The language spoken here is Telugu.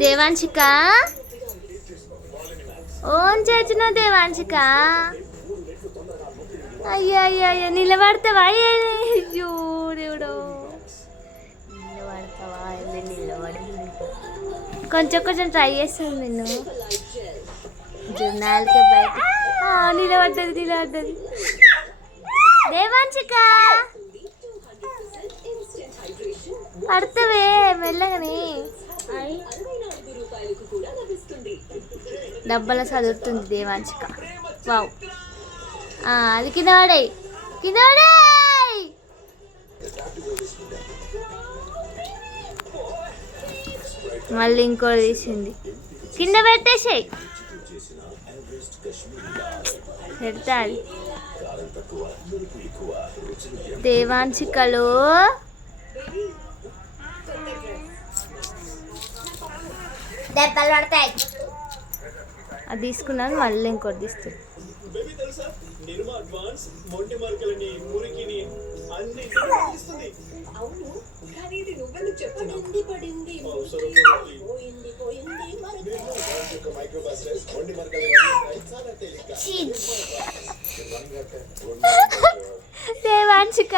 దేవాంశిక ఓన్ చేసిన దేవాంశిక అయ్యో అయ్యో అయ్యో నిలబడతావా అయ్యో దేవుడు నిలబడతావా నిలబడి కొంచెం కొంచెం ట్రై చేస్తాను నేను జొన్నాలకి బయట నిలబడ్డది దేవాంశిక పడతావే మెల్లగానే డబ్బల చదువుతుంది దేవాంశిక వావ్ అది కింద పడాయి మళ్ళీ ఇంకోటి తీసింది కింద పెట్టేసాయి పెడతాది దేవాంశికలో దెబ్బలు పడతాయి అది తీసుకున్నాను మళ్ళీ ఇంకోటి తీస్తుంది దేవాంశిక